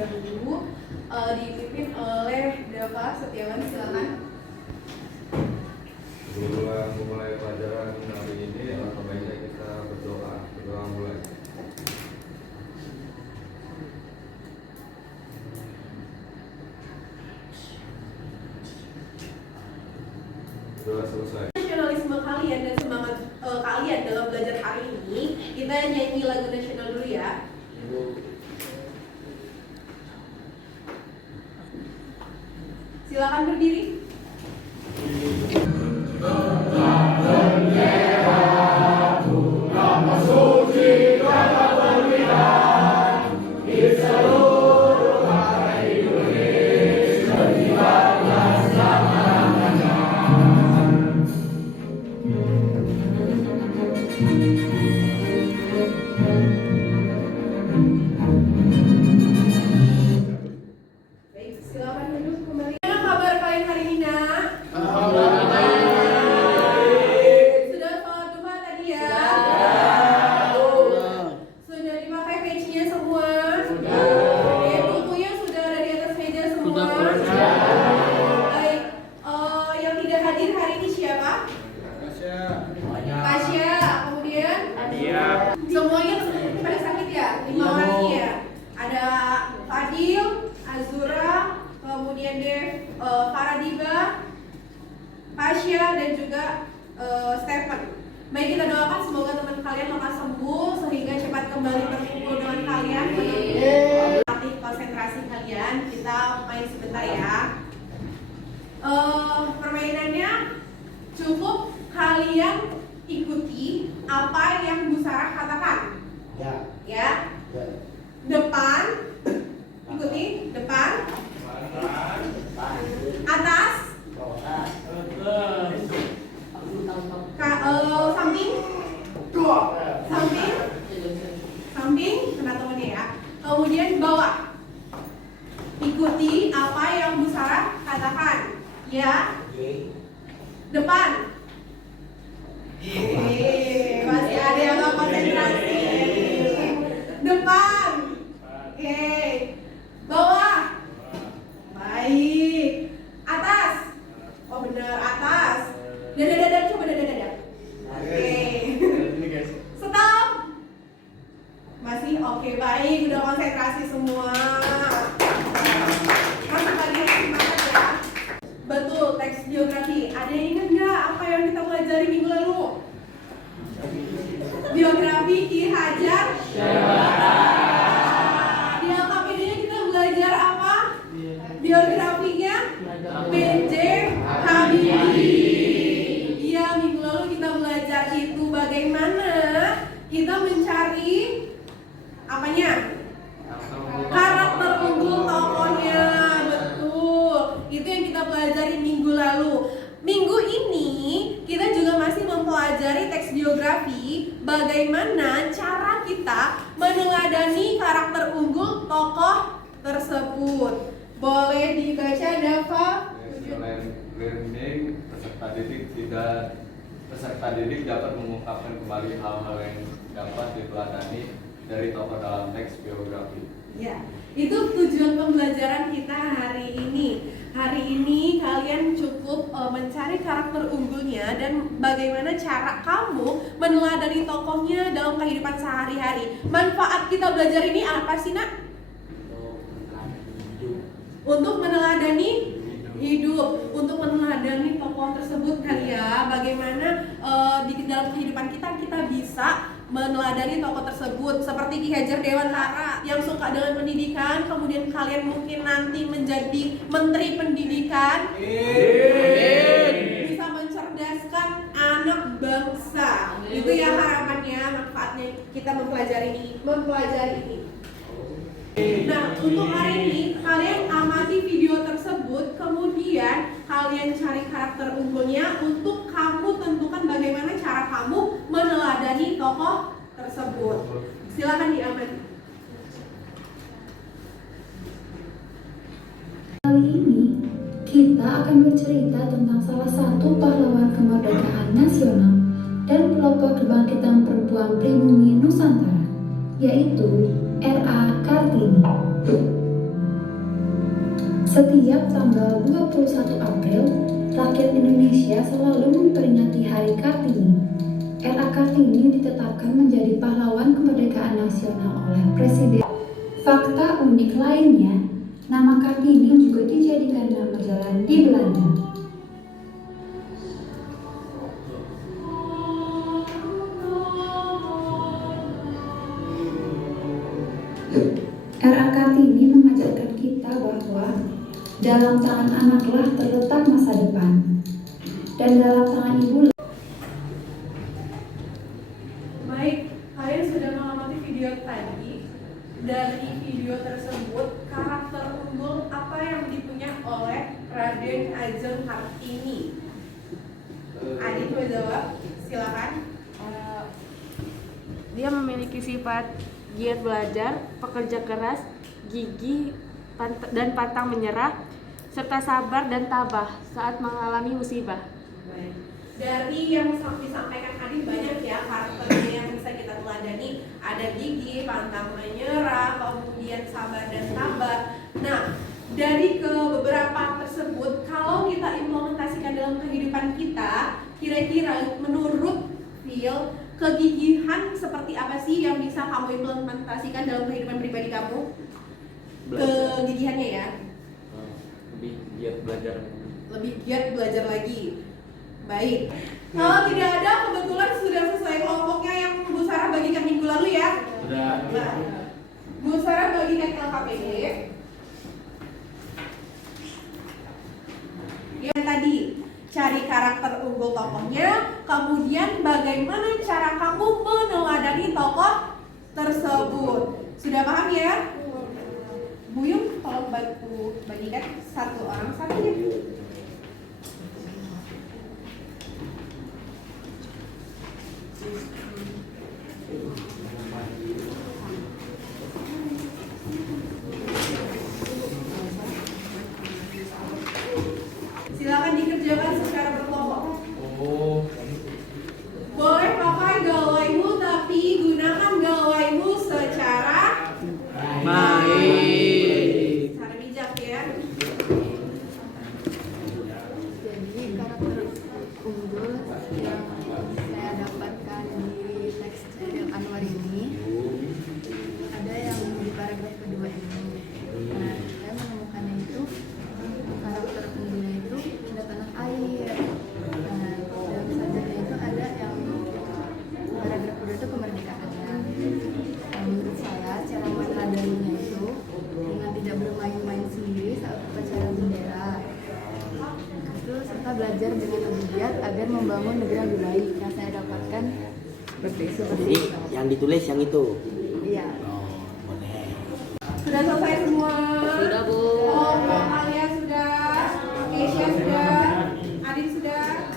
dahulu dipimpin oleh Dava Setiawan. Silakan. Sebelum memulai pelajaran hari ini, alangkah baiknya kita berdoa. Berdoa mulai. Doa selesai. Nasionalisme kalian dan semangat kalian dalam belajar hari ini, kita nyanyi lagu nasional dulu ya. Silakan berdiri. Baik, silakan duduk kembali. Gimana kabar kalian hari ini, Nak? Sudah sholat duha tadi ya? Sudah dipakai pecinya semua? Oke, bukunya sudah ada di atas meja semua? Baik, yang tidak hadir hari ini siapa? Tasya, kemudian? Semuanya pada sakit ya? 5 orang ya? Ada Fadil, Azura, kemudian Dev, Faradiba, Pasya, dan juga Stephen. Baik, kita doakan semoga teman kalian lekas sembuh sehingga cepat kembali berkumpul dengan kalian. Melatih konsentrasi kalian. Kita main sebentar ya. Permainannya cukup kalian ikuti apa yang Bu Sarah katakan. Ya. Depan, ikuti depan, atas, samping, samping, kena temennya ya. Kemudian bawah, ikuti apa yang Bu Sarah katakan. Ya. Depan. Masih ada yang nggak konsentrasi. Depan. Oke. Bawah. Baik. Atas. Oh benar, atas. Dada, coba dada. Oke. Stop. Masih oke, baik, udah konsentrasi semua. Masih kalian semangat ya. Betul, teks biografi. Ada yang ingat nggak apa yang kita pelajari minggu lalu? Biografi Ki Hajar. Di LKPD-nya kita belajar apa? Biografinya B.J. Habibie. Iya, minggu lalu kita belajar itu bagaimana kita mencari apanya? Karakter unggul tokohnya. Betul. Itu yang kita pelajari minggu lalu. Minggu ini kita juga masih mempelajari teks biografi, bagaimana cara kita meneladani karakter unggul tokoh tersebut. Boleh dibaca, Dava? Learning peserta didik dapat mengungkapkan kembali hal-hal yang dapat diteladani dari tokoh dalam teks biografi. Ya, itu tujuan pembelajaran kita hari ini. Hari ini kalian cukup mencari karakter unggulnya dan bagaimana cara kamu meneladani tokohnya dalam kehidupan sehari-hari. Manfaat kita belajar ini apa sih, Nak? Untuk meneladani hidup, untuk meneladani tokoh tersebut kan ya. Bagaimana di dalam kehidupan kita bisa meneladani tokoh tersebut, seperti Ki Hajar Dewantara yang suka dengan pendidikan, kemudian kalian mungkin nanti menjadi menteri pendidikan. Bisa mencerdaskan anak bangsa. Itu ya harapannya, manfaatnya kita mempelajari ini. Nah, untuk hari ini kalian amati video tersebut, kemudian kalian cari karakter unggulnya untuk kamu tentukan bagaimana cara kamu meneladani tokoh tersebut. Silakan diamati. Kali ini kita akan bercerita tentang salah satu pahlawan kemerdekaan nasional dan pelopor kebangkitan perempuan pribumi Nusantara, yaitu R.A. Kartini. Setiap tanggal 21 April, rakyat Indonesia selalu memperingati Hari Kartini. R.A. Kartini ditetapkan menjadi pahlawan kemerdekaan nasional oleh Presiden. Fakta unik lainnya, nama Kartini juga dijadikan nama jalan di Belanda. R.A. Kartini mengajarkan kita bahwa dalam tangan anaklah terletak masa depan, dan dalam tangan ibu. Baik, kalian sudah mengamati video tadi. Dari video tersebut, karakter unggul apa yang dipunya oleh Raden Ajeng Kartini? Adi coba jawab, silakan. Dia memiliki sifat giat belajar, pekerja keras, gigih, dan pantang menyerah, serta sabar dan tabah saat mengalami musibah. Baik. Dari yang disampaikan Adi banyak ya karakternya yang bisa kita teladani. Ada gigih, pantang menyerah, kemudian sabar dan tabah. Nah, dari beberapa tersebut, kalau kita implementasikan dalam kehidupan kita, kira-kira menurut Phil, kegigihan seperti apa sih yang bisa kamu implementasikan dalam kehidupan pribadi kamu? Kegigihannya ya? Lebih giat belajar. Lebih giat belajar lagi. Baik. Kalau tidak ada, kebetulan sudah selesai kelompoknya yang Bu Sarah bagikan minggu lalu ya? Sudah. Nah, Bu Sarah bagikan LKPD. Yang tadi, cari karakter unggul tokohnya, kemudian bagaimana cara kamu meneladani tokoh tersebut. Sudah paham ya? Bu Yung, tolong bantu bagikan satu orang satu ya. Silakan dikerjakan secara berkelompok. Boleh pakai gawaimu, tapi gunakan gawaimu secara baik. Secara bijak ya. Jadi karakter unggul yang saya dapatkan di teks Ceril Anwar ini ada yang di paragraf kedua ini. Nah, saya menemukannya itu karakter unggulnya itu ada tanah air. Nah, dalam sajarnya itu ada yang paragraf kedua itu kemerdekaannya. Nah, menurut saya cara meneladaninya itu dengan tidak bermain-main sendiri saat upacara bendera. Itu serta belajar dengan giat agar membangun negeri yang lebih baik. Yang saya dapatkan seperti Jadi yang ditulis yang itu. Iya. Sudah selesai semua? Sudah, Bu. Oh, Alia sudah, Keisha sudah, Adin sudah.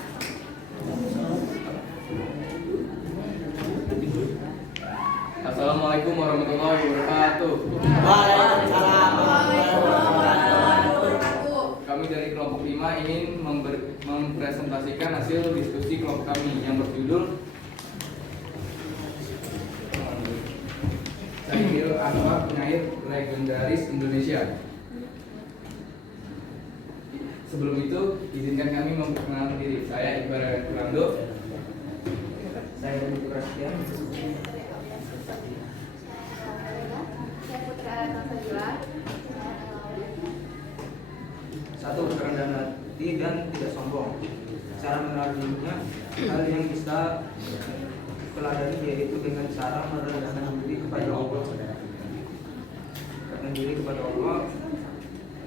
Assalamualaikum warahmatullahi wabarakatuh. Waalaikumsalam. Waalaikumsalam warahmatullahi wabarakatuh. Kami dari kelompok 5 ingin mempresentasikan hasil diskusi kelompok kami yang berjudul Ceril Anwar, penyair legendaris Indonesia. Sebelum itu, izinkan kami memperkenalkan diri. Saya Iqbal Kurando. Saya Budi Prasetya. Saya Putra Nasabila. Satu, kerendahan hati dan tidak sombong. Cara meneladaninya, hal yang bisa teladani yaitu dengan cara merendahkan diri kepada Allah,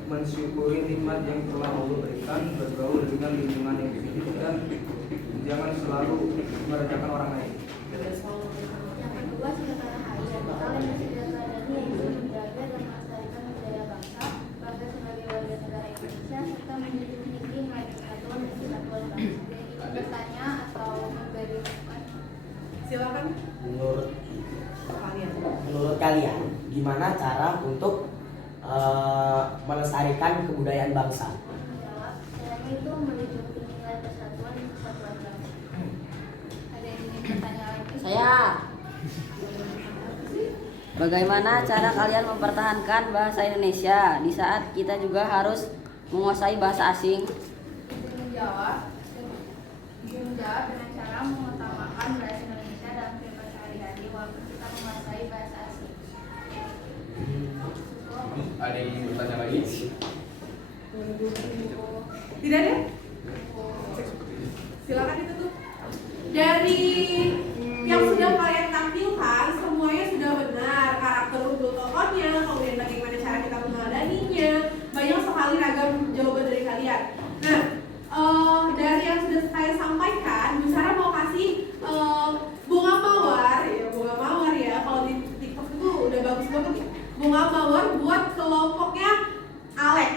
mensyukuri nikmat yang telah Allah berikan, bergaul dengan lingkungan yang positif, dan jangan selalu merendahkan orang lain. Yang kedua, tanah air. Hal yang bisa diteladani yaitu menjaga dan melestarikan budaya bangsa sebagai warga negara Indonesia, serta menjunjung tinggi nilai persatuan dan kesatuan bangsa. Jadi bertanya atau memberi hikmat. Silakan Menurut kalian. kalian, gimana cara untuk melestarikan kebudayaan bangsa? Menjawab, caranya itu menjunjung tinggi nilai persatuan dan kesatuan bangsa. Ada yang ingin bertanya lagi? Saya. Bagaimana cara kalian mempertahankan bahasa Indonesia di saat kita juga harus menguasai bahasa asing? Menjawab dengan cara mengutamakan bahasa Indonesia dalam kehidupan sehari-hari walaupun kita menguasai bahasa asing. Ada yang ingin bertanya lagi? Tidak ada? Silakan ditutup. Dari yang sudah kalian tampilkan, semuanya sudah benar. Karakter unggul tokohnya, kemudian bagaimana cara kita meneladaninya, banyak sekali ragam jawaban dari kalian. Nah, dari yang sudah saya sampaikan, Bu Sarah mau kasih bunga mawar ya. Kalau di TikTok itu udah bagus banget ya. Bunga mawar buat kelompoknya Alex.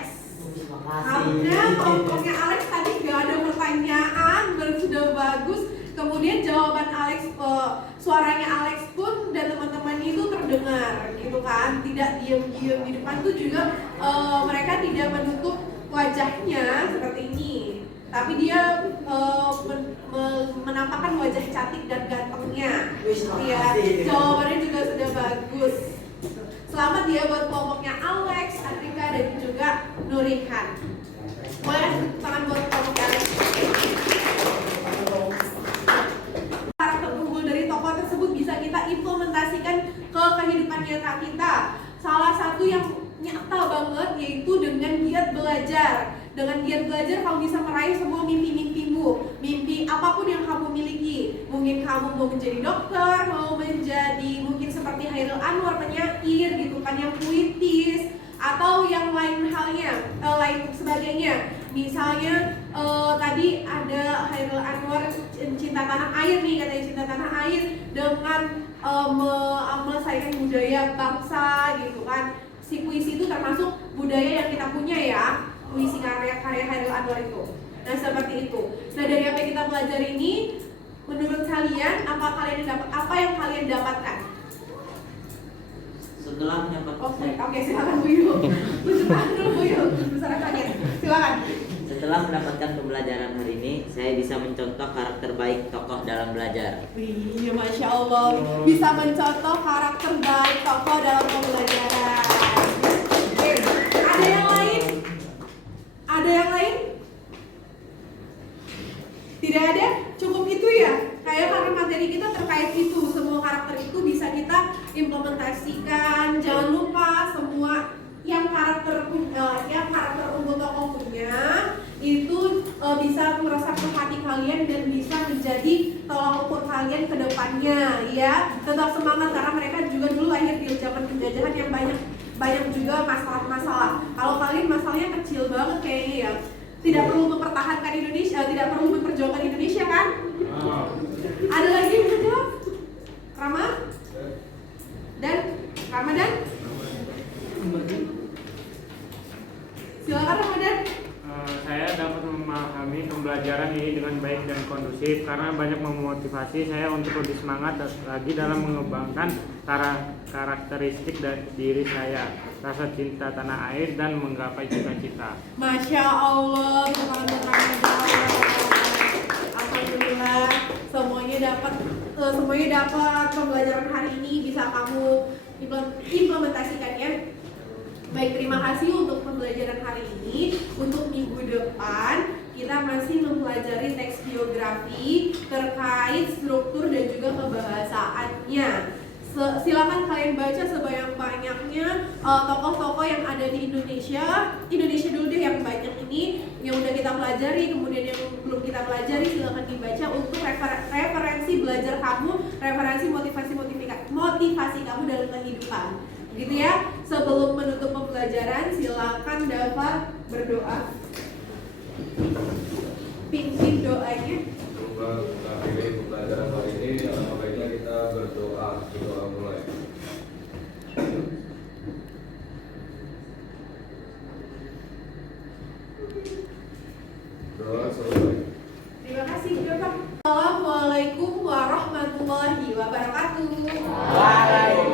Karena kelompoknya Alex tadi nggak ada pertanyaan, sudah bagus. Kemudian jawaban Alex, suaranya Alex pun dan teman-temannya itu terdengar, gitu kan? Tidak diam-diam di depan tuh juga mereka tidak menutup wajahnya seperti ini, tapi dia menampakkan wajah cantik dan gantengnya. Ya, jawabannya juga sudah bagus. Selamat ya buat kelompoknya Alex, Adrika dan juga Nurihan. Boleh tepuk tangan buat kelompoknya Alex. Karakter unggul dari tokoh tersebut bisa kita implementasikan ke kehidupan nyata kita. Salah satu yang nyata banget yaitu dengan giat belajar. Dengan giat belajar kamu bisa meraih semua mimpi-mimpimu. Mimpi apapun yang kamu miliki. Mungkin kamu mau menjadi dokter, mau menjadi mungkin seperti Hairil Anwar, penyair gitu kan, yang puitis, atau yang lain halnya, lain sebagainya. Misalnya tadi ada Hairil Anwar cinta tanah air nih, katanya cinta tanah air dengan melestarikan budaya bangsa gitu kan. Si puisi itu termasuk budaya yang kita punya ya, puisi karya-karya Hairil Anwar itu. Nah seperti itu. Nah dari apa yang kita pelajari ini, menurut kalian apa yang kalian dapatkan? Setelah mendapatkan Oke, silakan Bu Yu. Tunjukkan dulu Bu Yu, besar kaget. Silakan. Setelah mendapatkan pembelajaran hari ini, saya bisa mencontoh karakter baik tokoh dalam belajar. Iya, Masya Allah, bisa mencontoh karakter baik tokoh dalam pembelajaran. Oke, ada yang lain? Ada yang lain? Tidak ada? Cukup itu ya? Kayak karena materi kita terkait itu, semua karakter itu bisa kita implementasikan. Jangan lupa semua yang karakter unggul tokoh punya itu bisa meresap ke hati kalian dan bisa menjadi tolak ukur kalian ke depannya ya. Tetap semangat karena mereka juga dulu lahir di zaman penjajahan yang banyak juga masalah-masalah. Kalau kalian masalahnya kecil banget kayaknya ya. Tidak perlu mempertahankan Indonesia, tidak perlu memperjuangkan Indonesia kan? Ada lagi yang bisa jawab? Rama? Dan Ramadan? Silakan Ramadan. Saya dapat memahami pembelajaran ini dengan baik dan kondusif karena banyak memotivasi saya untuk lebih semangat lagi dalam mengembangkan karakteristik dari diri saya, rasa cinta tanah air dan menggapai cita-cita. Masya Allah, alhamdulillah, semuanya dapat pembelajaran hari ini bisa kamu implementasikannya. Baik, terima kasih untuk pembelajaran hari ini. Untuk minggu depan kita masih mempelajari teks biografi terkait struktur dan juga kebahasaannya. Silakan kalian baca sebanyak-banyaknya tokoh-tokoh yang ada di Indonesia dulu deh yang banyak ini yang udah kita pelajari, kemudian yang belum kita pelajari silakan dibaca untuk referensi belajar kamu, referensi motivasi kamu dalam kehidupan. Gitu ya. Sebelum menutup pembelajaran silakan dapat berdoa. Pimpin doanya. Semoga mengakhiri pembelajaran hari ini, alangkah baiknya kita berdoa. Berdoa mulai. Doa selesai. Terima kasih Bapak. Assalamualaikum warahmatullahi wabarakatuh. Waalaikumsalam.